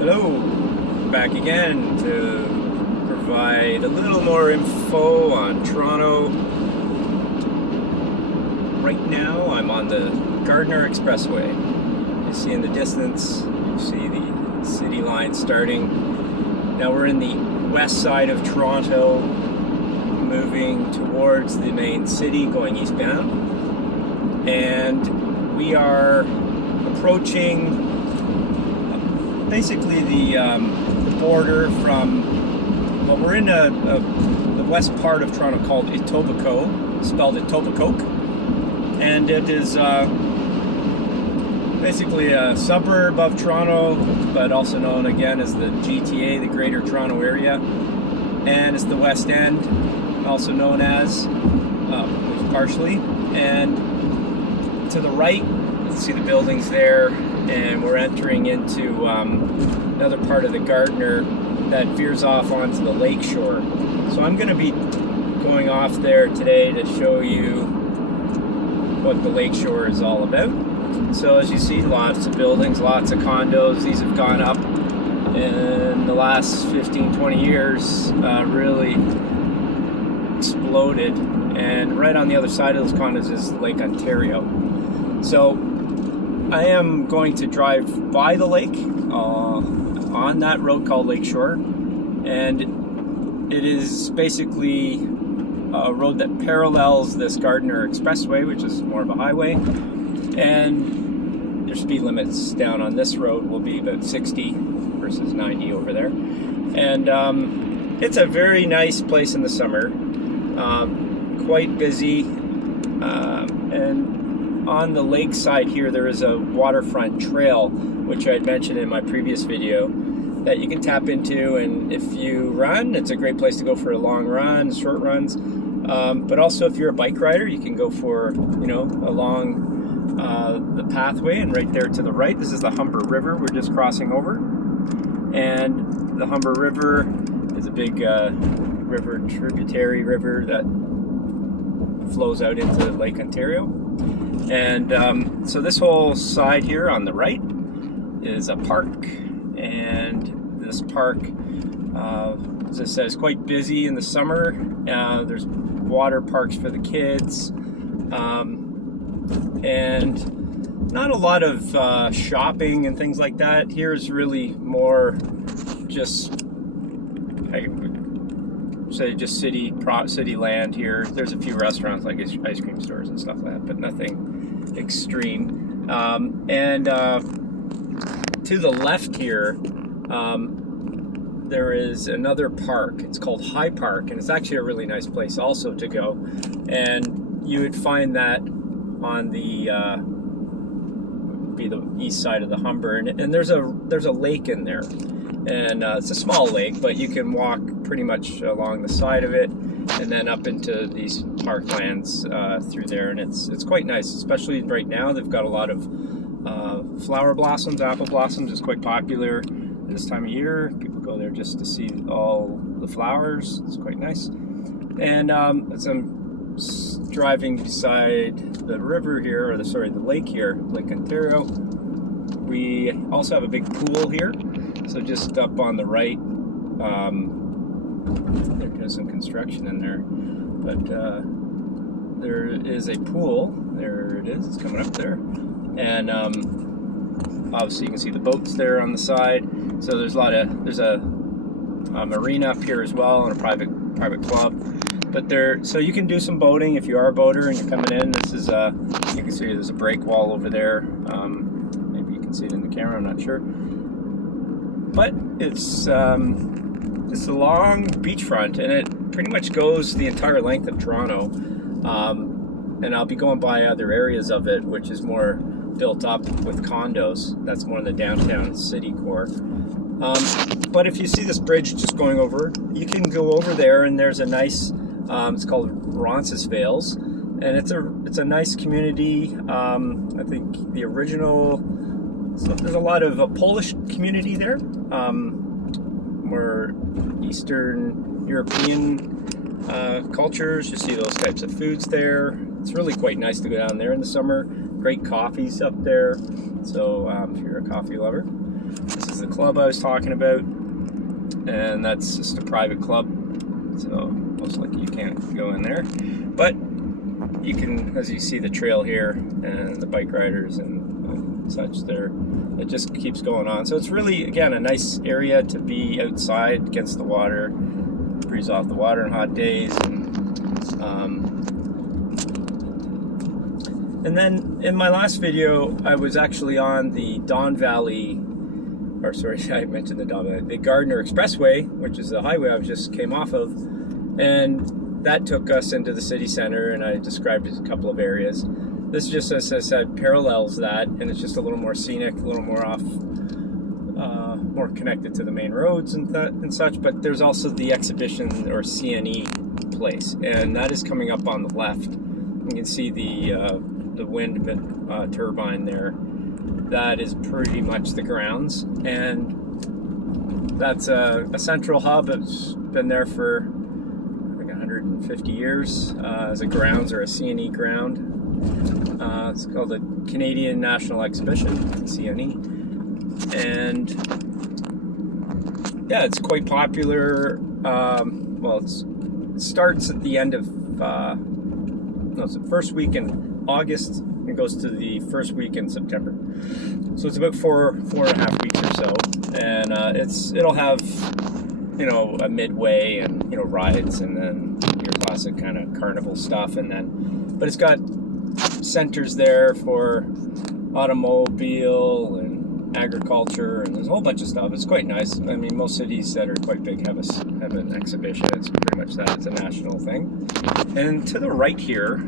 Hello, back again to provide a little more info on Toronto. Right now I'm on the Gardiner Expressway. You see in the distance, you see the city line starting. Now we're in the west side of Toronto, moving towards the main city, going eastbound. And we are approaching basically the border from, well, we're in the west part of Toronto called Etobicoke, spelled Etobicoke, and it is basically a suburb of Toronto, but also known again as the GTA, the Greater Toronto Area, and it's the West End, also known as, partially, and to the right, you see the buildings there, and we're entering into another part of the Gardiner that veers off onto the lake shore. So I'm going to be going off there today to show you what the lake shore is all about. So as you see, lots of buildings, lots of condos. These have gone up in the last 15-20 years, really exploded. And right on the other side of those condos is Lake Ontario. So I am going to drive by the lake on that road called Lakeshore, and it is basically a road that parallels this Gardiner Expressway, which is more of a highway, and their speed limits down on this road will be about 60 versus 90 over there. And it's a very nice place in the summer, quite busy, and on the lake side here, there is a Waterfront Trail, which I had mentioned in my previous video, that you can tap into, and if you run, it's a great place to go for long runs, short runs, but also if you're a bike rider, you can go for, along the pathway. And right there to the right, this is the Humber River we're just crossing over, and the Humber River is a big tributary river that flows out into Lake Ontario. And so this whole side here on the right is a park, and this park, as I said, is quite busy in the summer. There's water parks for the kids, and not a lot of shopping and things like that. Here's really more just, I would say, just city land here. There's a few restaurants like ice cream stores and stuff like that, but nothing extreme. And to the left here, there is another park. It's called High Park, and it's actually a really nice place also to go. And you would find that on the east side of the Humber, and there's a lake in there, and it's a small lake, but you can walk pretty much along the side of it and then up into these parklands through there, and it's quite nice, especially right now. They've got a lot of flower blossoms. Apple blossoms is quite popular this time of year. People go there just to see all the flowers. It's quite nice. And as I'm driving beside the river here, the lake here, Lake Ontario, we also have a big pool here. So just up on the right, there's some construction in there, but there is a pool. There it is. It's coming up there, and obviously you can see the boats there on the side. So there's a marina up here as well, and a private club. But so you can do some boating if you are a boater and you're coming in. This is you can see there's a break wall over there. Maybe you can see it in the camera. I'm not sure. But it's a long beachfront, and it pretty much goes the entire length of Toronto. And I'll be going by other areas of it, which is more built up with condos. That's more in the downtown city core. But if you see this bridge just going over, you can go over there, and there's a nice, it's called Ronces Vales, and it's a nice community. I think the original, so there's a lot of a Polish community there, more Eastern European cultures. You see those types of foods there. It's really quite nice to go down there in the summer. Great coffees up there. So if you're a coffee lover, this is the club I was talking about, and that's just a private club, so most likely you can't go in there, but you can, as you see the trail here and the bike riders and such there, it just keeps going on. So it's really, again, a nice area to be outside against the water, breeze off the water on hot days. And then in my last video, I was actually on the Don Valley, or sorry, I mentioned the Don Valley, the Gardner Expressway, which is the highway I just came off of, and that took us into the city center, and I described a couple of areas. This just, as I said, parallels that, and it's just a little more scenic, a little more off, more connected to the main roads and such. But there's also the exhibition or CNE place, and that is coming up on the left. You can see the wind turbine there. That is pretty much the grounds, and that's a central hub. It's been there for like 150 years as a grounds or a CNE ground. It's called the Canadian National Exhibition, CNE, and yeah, it's quite popular. Well, it starts at the end of it's the first week in August and goes to the first week in September. So it's about four and a half weeks or so, and it'll have, you know, a midway and, you know, rides, and then your classic kind of carnival stuff, but it's got centers there for automobile and agriculture, and there's a whole bunch of stuff. It's quite nice. I mean, most cities that are quite big have an exhibition. It's pretty much that. It's a national thing. And to the right here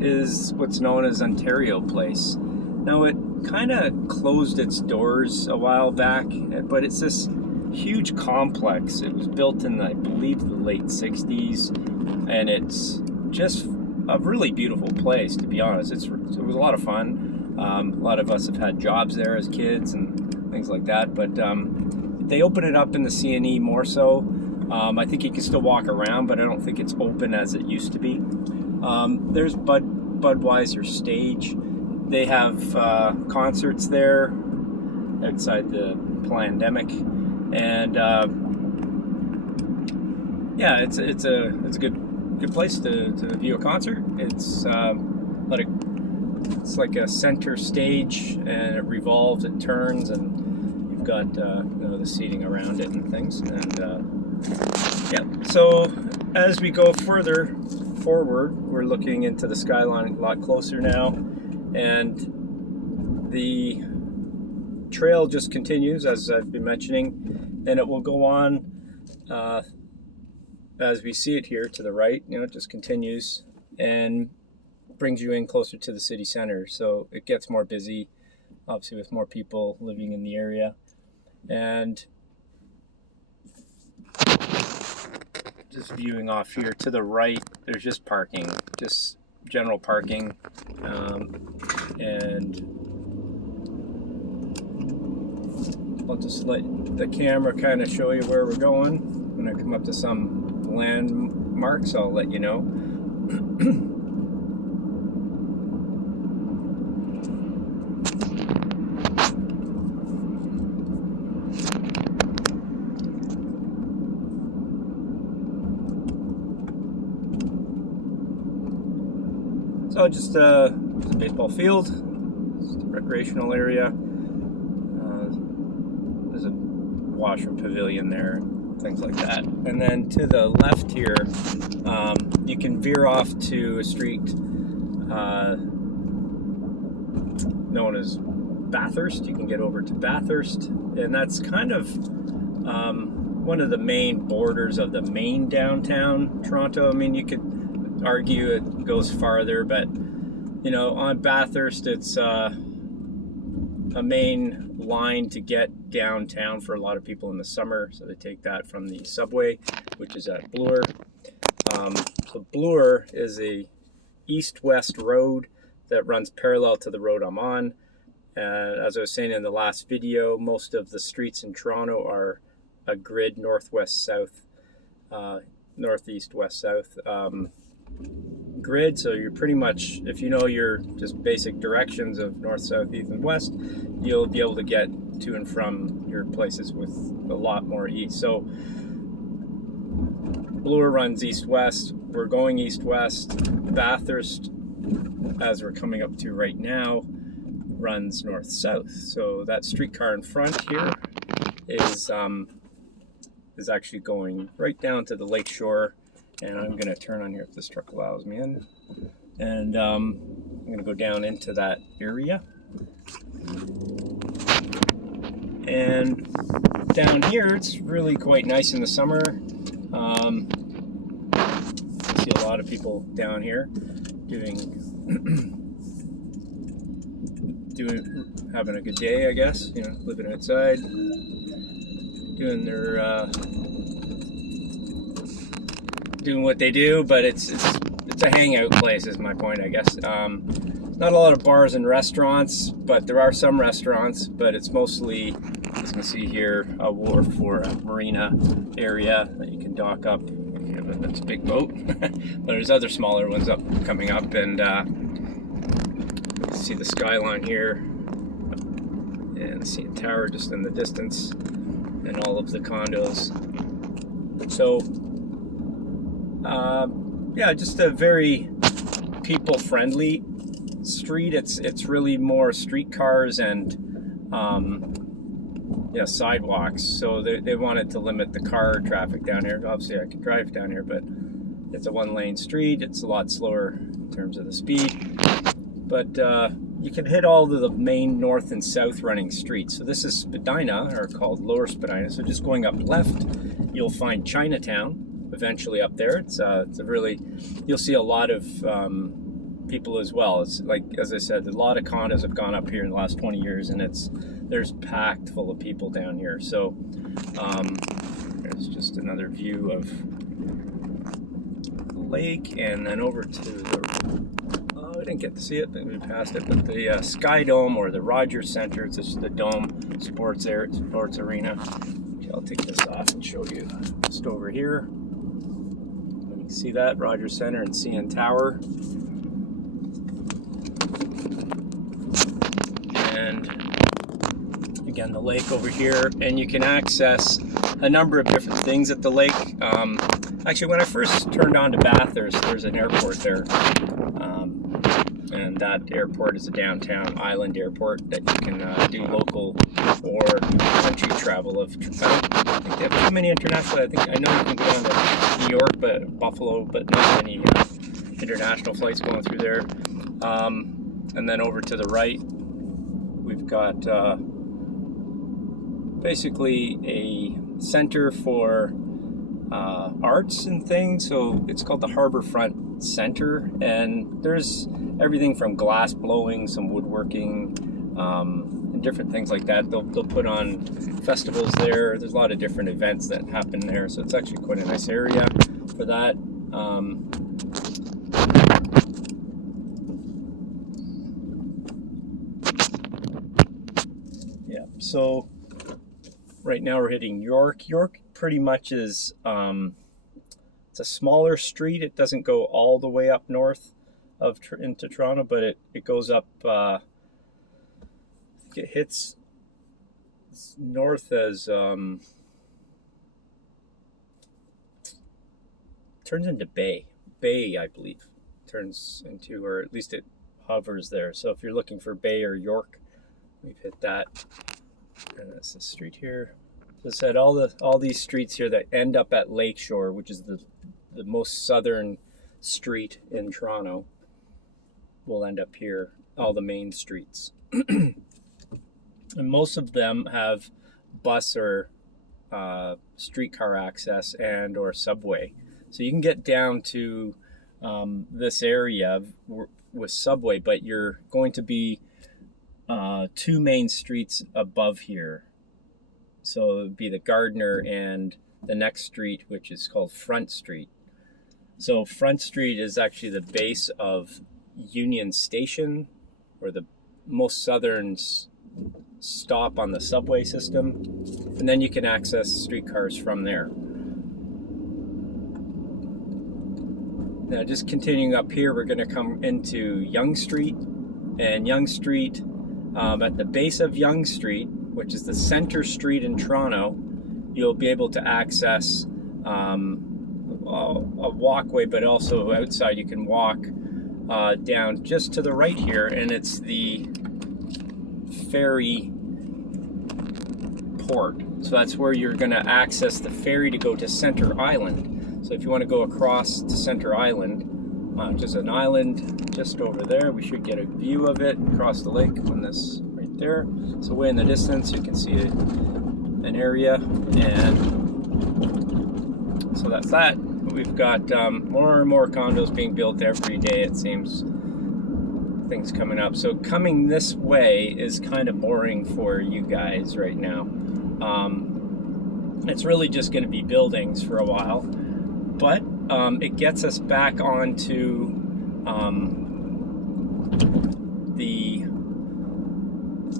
is what's known as Ontario Place. Now, it kind of closed its doors a while back, but it's this huge complex. It was built in, I believe, the late 60s, and it's just a really beautiful place, to be honest. It was a lot of fun. A lot of us have had jobs there as kids and things like that, but they open it up in the CNE more so. I think you can still walk around, but I don't think it's open as it used to be. There's Budweiser Stage. They have concerts there outside the pandemic, and yeah, it's a good place to view a concert. It's like a center stage, and it revolves, it turns, and you've got you know, the seating around it and things. And yeah, so as we go further forward, we're looking into the skyline a lot closer now, and the trail just continues, as I've been mentioning, and it will go on as we see it here to the right. You know, it just continues and brings you in closer to the city center, so it gets more busy, obviously, with more people living in the area. And just viewing off here to the right, there's just parking, just general parking, and I'll just let the camera kind of show you where we're going. When I come up to some landmarks, I'll let you know. So just a baseball field, just a recreational area. There's a washroom pavilion there, things like that. And then to the left here, you can veer off to a street known as Bathurst. You can get over to Bathurst, and that's kind of one of the main borders of the main downtown Toronto. I mean, you could argue it goes farther, but you know, on Bathurst, it's a main line to get downtown for a lot of people in the summer, so they take that from the subway, which is at Bloor. So Bloor is a east-west road that runs parallel to the road I'm on. As I was saying in the last video, most of the streets in Toronto are a grid northwest-south, northeast, west-south grid. So you're pretty much, if you know your just basic directions of north, south, east, and west, you'll be able to get to and from your places with a lot more east. So Bloor runs east-west. We're going east-west. Bathurst, as we're coming up to right now, runs north-south. So that streetcar in front here is actually going right down to the lake shore. And I'm going to turn on here if this truck allows me in. And I'm going to go down into that area. And down here, it's really quite nice in the summer. I see a lot of people down here having a good day, I guess. You know, living outside, doing their doing what they do. But it's a hangout place, is my point, I guess. Not a lot of bars and restaurants, but there are some restaurants. But it's mostly, as you can see here, a wharf or a marina area that you can dock up. That's a big boat, but there's other smaller ones coming up, and you can see the skyline here, and see a tower just in the distance, and all of the condos. So, yeah, just a very people-friendly street. It's really more streetcars and sidewalks. So they wanted to limit the car traffic down here. Obviously, I can drive down here, but it's a one-lane street. It's a lot slower in terms of the speed. But you can hit all of the main north and south running streets. So this is Spadina, or called Lower Spadina. So just going up left, you'll find Chinatown. Eventually up there, it's a really, you'll see a lot of people as well. It's like, as I said, a lot of condos have gone up here in the last 20 years, and there's packed full of people down here. So there's just another view of the lake, and then over to the, I didn't get to see it, we passed it, but the Sky Dome, or the Rogers Center. It's just the Dome sports arena. Okay, I'll take this off and show you just over here. You can see that Rogers Center and CN Tower. And again, the lake over here, and you can access a number of different things at the lake. Actually, when I first turned on to Bathurst, there's an airport there, and that airport is a downtown island airport that you can do local or country travel of. I think they have too many international. I know you can go down to New York, but Buffalo, but not many international flights going through there. And then over to the right, we've got basically a center for arts and things. So it's called the Harborfront Center, and there's everything from glass blowing, some woodworking, and different things like that. They'll put on festivals there. There's a lot of different events that happen there, so it's actually quite a nice area for that. Yeah, so right now we're hitting York. York pretty much is, it's a smaller street. It doesn't go all the way up north into Toronto, but it goes up, I think it hits north as, turns into Bay, I believe, turns into, or at least it hovers there. So if you're looking for Bay or York, we've hit that. And that's the street here. So I said all these streets here that end up at Lakeshore, which is the most southern street in Toronto, will end up here. All the main streets, and most of them have bus or streetcar access and or subway. So you can get down to this area with subway, but you're going to be two main streets above here. So it would be the Gardner and the next street, which is called Front Street. So Front Street is actually the base of Union Station, or the most southern stop on the subway system. And then you can access streetcars from there. Now just continuing up here, we're going to come into Yonge Street. And Yonge Street, at the base of Yonge Street, which is the center street in Toronto, you'll be able to access a walkway, but also outside you can walk down just to the right here, and it's the ferry port. So that's where you're going to access the ferry to go to Center Island. So if you want to go across to Center Island, just an island just over there, we should get a view of it across the lake on this right there. So way in the distance you can see an area, and so that's that. We've got more and more condos being built every day, it seems. Things coming up. So coming this way is kind of boring for you guys right now. It's really just going to be buildings for a while, but it gets us back onto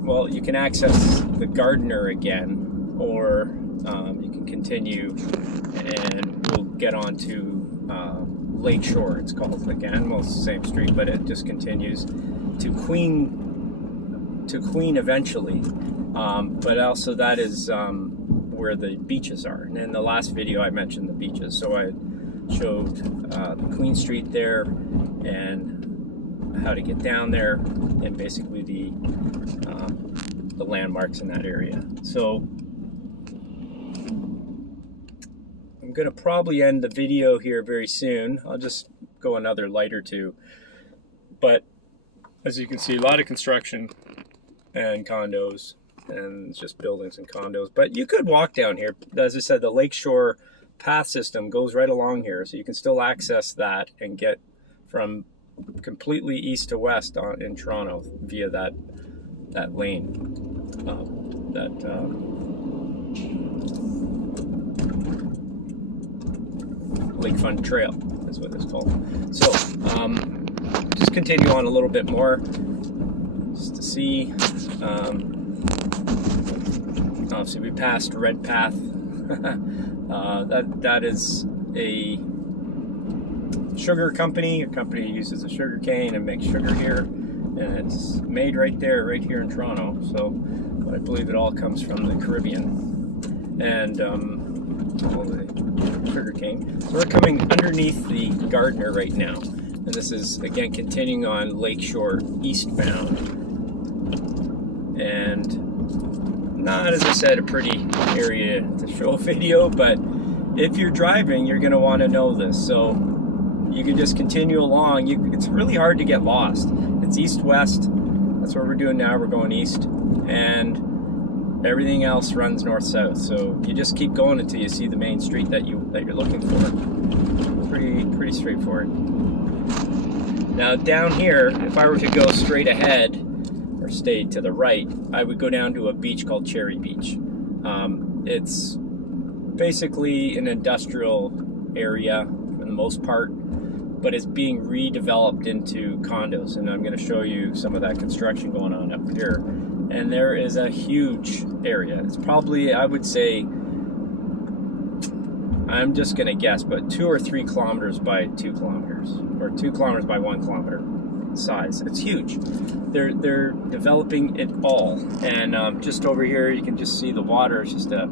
well, you can access the Gardiner again, or you can continue and we'll get onto Lakeshore, it's called again. Well, it's the same street, but it just continues to Queen eventually. But also that is where the beaches are. And in the last video I mentioned the beaches, so I showed the Queen Street there and how to get down there, and basically the landmarks in that area. So I'm gonna probably end the video here very soon. I'll just go another light or two. But as you can see, a lot of construction and condos, and it's just buildings and condos. But you could walk down here. As I said, the Lakeshore path system goes right along here, so you can still access that and get from completely east to west in Toronto via that lane, Waterfront Trail is what it's called. So just continue on a little bit more just to see. Obviously we passed Redpath. That is a sugar company. A company uses a sugar cane and makes sugar here, and it's made right here in Toronto. So, but I believe it all comes from the Caribbean, and all the sugar cane. So we're coming underneath the Gardiner right now, and this is again continuing on Lakeshore eastbound, and not, as I said, a pretty area to show a video, but if you're driving, you're going to want to know this. So you can just continue along. It's really hard to get lost. It's east-west. That's what we're doing now. We're going east, and everything else runs north-south. So you just keep going until you see the main street that you're looking for. Pretty straightforward. Now down here, if I were to go straight ahead or stay to the right, I would go down to a beach called Cherry Beach. It's basically an industrial area for the most part, but it's being redeveloped into condos, and I'm going to show you some of that construction going on up here. And there is a huge area. It's probably, I would say, I'm just going to guess, but 2 or 3 kilometers by 2 kilometers, or 2 kilometers by 1 kilometer size. It's huge. They're developing it all, and just over here you can just see the water. It's just a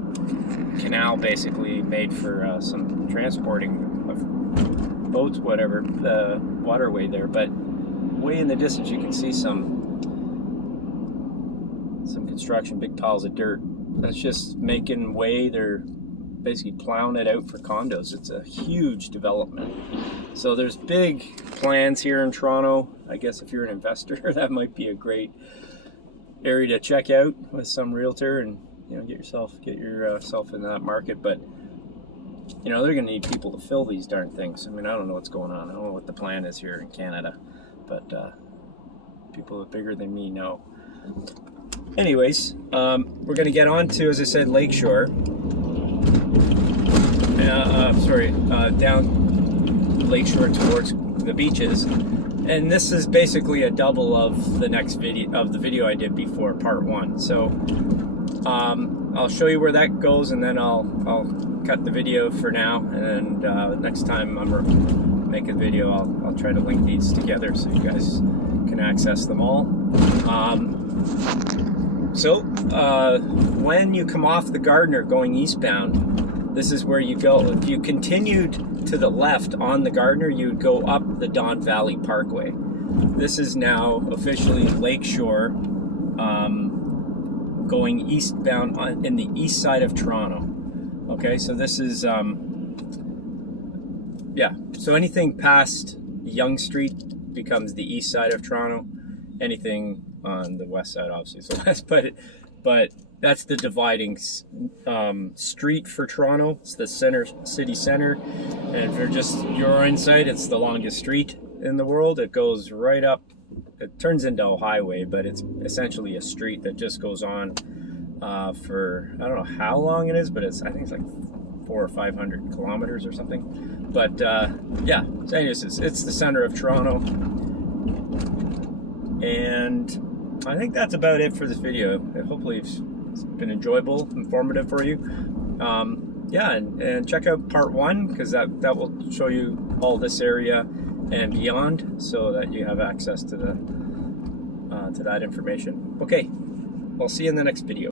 canal basically made for some transporting of boats, whatever, the waterway there. But way in the distance you can see some construction, big piles of dirt. That's just making way. They're basically plowing it out for condos. It's a huge development. So there's big plans here in Toronto. I guess if you're an investor, that might be a great area to check out with some realtor, and get yourself in that market. But they're going to need people to fill these darn things. I mean, I don't know what's going on. I don't know what the plan is here in Canada, but people bigger than me know. Anyways, we're going to get on to, as I said, Lakeshore. Down Lakeshore towards the beaches, and this is basically a double of the next video, of the video I did before, part 1. So I'll show you where that goes, and then I'll cut the video for now, and next time I'm make a video, I'll try to link these together so you guys can access them all. So when you come off the Gardner going eastbound, this is where you go. If you continued to the left on the Gardner, you would go up the Don Valley Parkway. This is now officially Lakeshore, going eastbound in the east side of Toronto. Okay, so this is, yeah, so anything past Yonge Street becomes the east side of Toronto. Anything on the west side, obviously, is the west, but that's the dividing street for Toronto. It's the city center, and for just your insight, it's the longest street in the world. It goes right up, it turns into a highway, but it's essentially a street that just goes on for, I don't know how long it is, but I think it's like 400 or 500 kilometers or something. But yeah, so anyways, it's the center of Toronto. And I think that's about it for this video. Hopefully it's been enjoyable, informative for you. Yeah, and check out part 1, because that will show you all this area and beyond, so that you have access to that information. Okay, I'll see you in the next video.